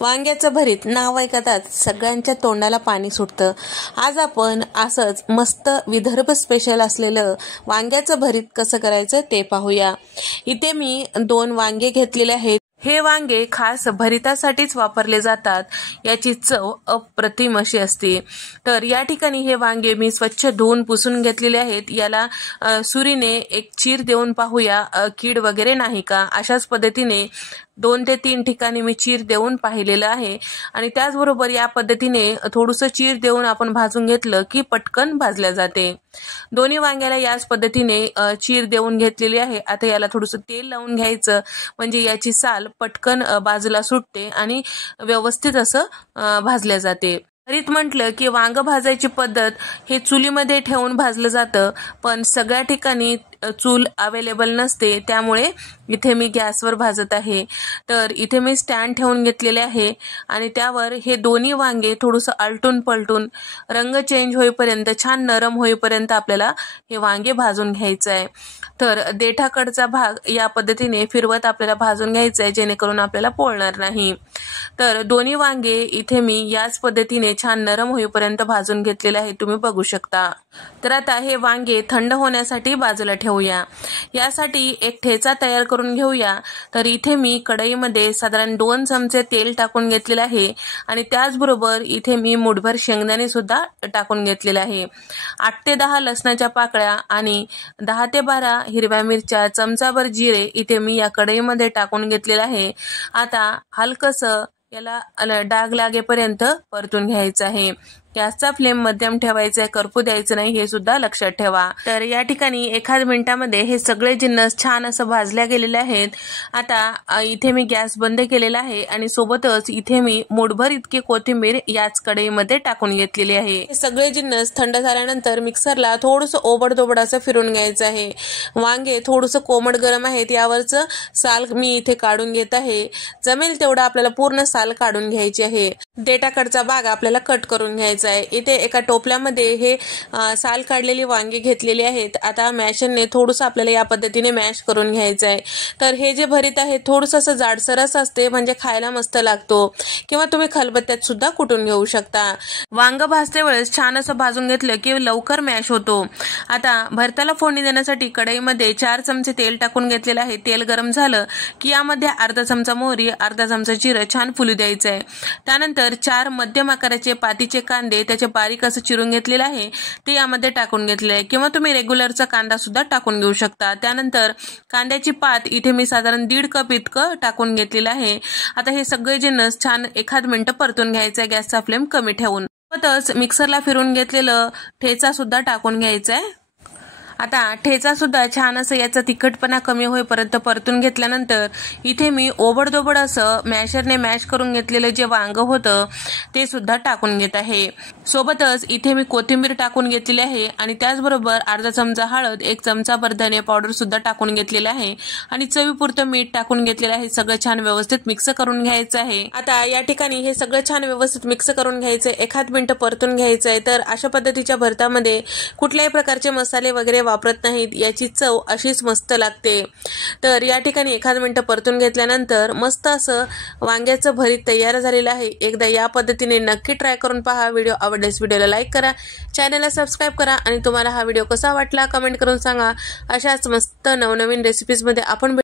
वांग्याचं भरीत नाव ऐकताच सगळ्यांच्या तोंडाला पाणी सुटतं। आज आपण असंच मस्त विदर्भ स्पेशल असलेलं वांग्याचं भरीत कसं करायचं ते पाहूया। इथे मी 2 वांगे घेतलेले आहेत। हे वांगे खास भरितासाठीच वापरले जातात। याची चव अप्रतिम अशी असते। तर या ठिकाणी हे वांगे मी स्वच्छ धुवून पुसून घेतलेले आहेत। याला सुरीने एक चीर देऊन पाहूया कीड वगैरे नाही का। अशाच पद्धतीने 2 ते 3 ठिकाणी मी चीर देऊन पाहिलेलं आहे आणि त्याचबरोबर या पद्धतीने थोडंसं चीर देऊन आपण भाजून घेतलं की पटकन भाजल्या जाते। दोन्ही वांग्याला याच पद्धतीने चीर देऊन घेतलेली आहे। आता याला थोडंसं तेल लावून घ्यायचं म्हणजे याची साल पटकन बाजूला सुटते आणि व्यवस्थित असं भाजल्या जाते। भरीत म्हटलं की वांग भाजायची पद्धत हे चुलीमध्ये ठेवून भाजलं जातं, पण सगळ्या ठिकाणी चूल अवेलेबल नसते, त्यामुळे इथे मी गॅसवर भाजत आहे। तर इथे मी स्टँड ठेवून घेतलेले आहे आणि त्यावर हे दोन्ही वांगे थोडंसं आलटून पलटून रंग चेंज होईपर्यंत छान नरम होईपर्यंत आपल्याला हे वांगे भाजून घ्यायचं आहे। तर देठाकडचा भाग या पद्धतीने फिरवत आपल्याला भाजून घ्यायचं आहे जेणेकरून आपल्याला पोळणार नाही। तर दोन्ही वांगे इथे मी याच पद्धतीने छान नरम होईपर्यंत भाजून घेतलेले आहे, तुम्ही बघू शकता। तर आता हे वांगे थंड होण्यासाठी बाजूला ठेवूया। यासाठी एक ठेचा तयार करून घेऊया। तर इथे मी कढईमध्ये साधारण 2 चमचे तेल टाकून घेतलेले आहे आणि त्याचबरोबर इथे मी मुठभर शेंगदाणे सुद्धा टाकून घेतलेले आहे। 8 ते 10 लसणाच्या पाकळ्या आणि 10 ते 12 हिरव्या मिरच्या, चमचाभर जिरे इथे मी या कढईमध्ये टाकून घेतलेले आहे। आता हलकसं याला डाग लागेपर्यंत परतून घ्यायचं आहे। गॅसचा फ्लेम मध्यम ठेवायचा आहे, करपू द्यायचं नाही, हे सुद्धा लक्षात ठेवा। तर या ठिकाणी 1 मिनिटामध्ये हे सगळे जिन्नस छान असं भाजल्या गेलेले आहेत। आता इथे मी गॅस बंद केलेला आहे आणि सोबतच इथे मी मुठभर इतकी कोथिंबीर याच कढईमध्ये टाकून घेतलेली आहे। हे सगळे जिन्नस थंड झाल्यानंतर मिक्सरला थोडंसं ओबडधोबड असं फिरून घ्यायचं आहे। वांगे थोडंसं कोमट गरम आहेत, यावरचं साल मी इथे काढून घेत आहे। जमेल तेवढं आपल्याला पूर्ण साल काढून घ्यायची आहे। देठाकडचा भाग आपल्याला कट करून घ्यायचा। इथे एका टोपल्यामध्ये हे साल काढलेली वांगी घेतलेली आहेत। आता मॅशरने थोडंसं आपल्याला या पद्धतीने मॅश करून घ्यायचं आहे। तर हे जे भरीत आहे थोडंसं असं जाडसरच असते, म्हणजे खायला मस्त लागतो, किंवा तुम्ही खलबत्त्यात सुद्धा कुटून घेऊ शकता। वांग भाजते वेळेस छान असं भाजून घेतलं की लवकर मॅश होतो। आता भरताला फोडणी देण्यासाठी कढईमध्ये 4 चमचे तेल टाकून घेतलेलं आहे। तेल गरम झालं की यामध्ये अर्धा चमचा मोहरी, अर्धा चमचा जिरं छान फुलू द्यायचं आहे। त्यानंतर 4 मध्यम आकाराचे पातीचे कांदे त्याचे बारीक असं चिरून घेतलेलं आहे ते यामध्ये टाकून घेतले आहे, किंवा तुम्ही रेग्युलरचा कांदा सुद्धा टाकून घेऊ शकता। त्यानंतर कांद्याची पात इथे मी साधारण 1.5 कप इतकं टाकून घेतलेलं आहे। आता हे सगळे जिन्नस छान 1 मिनिट परतून घ्यायचं आहे, गॅसचा फ्लेम कमी ठेवून। सोबतच मिक्सरला फिरून घेतलेलं ठेचा सुद्धा टाकून घ्यायचा आहे। आता ठेचा सुद्धा छान असं याचा तिखटपणा कमी होईपर्यंत परतून घेतल्यानंतर इथे मी ओबडधोबड असं मॅशरने मॅश करून घेतलेलं जे वांग होतं ते सुद्धा टाकून घेत आहे। सोबतच इथे मी कोथिंबीर टाकून घेतलेली आहे आणि त्याचबरोबर अर्धा चमचा हळद, 1 चमचाभर धने पावडर सुद्धा टाकून घेतलेले आहे आणि चवीपुरतं मीठ टाकून घेतलेलं आहे। सगळं छान व्यवस्थित मिक्स करून घ्यायचं आहे। आता या ठिकाणी हे सगळं छान व्यवस्थित मिक्स करून घ्यायचं, 1 मिनिट परतून घ्यायचं आहे। तर अशा पद्धतीच्या भरतामध्ये कुठल्याही प्रकारचे मसाले वगैरे वापरत नाहीत, याची चव अशीच मस्त लागते। तर या ठिकाणी 1 मिनिट परतून घेतल्यानंतर मस्त असं वांग्याचं भरीत तयार झालेलं आहे। एकदा या पद्धतीने नक्की ट्राय करून पहा। व्हिडिओ आवडल्यास व्हिडिओला लाईक करा, चॅनलला सबस्क्राईब करा आणि तुम्हाला हा व्हिडिओ कसा वाटला कमेंट करून सांगा। अशाच मस्त नवनवीन रेसिपीज मध्ये आपण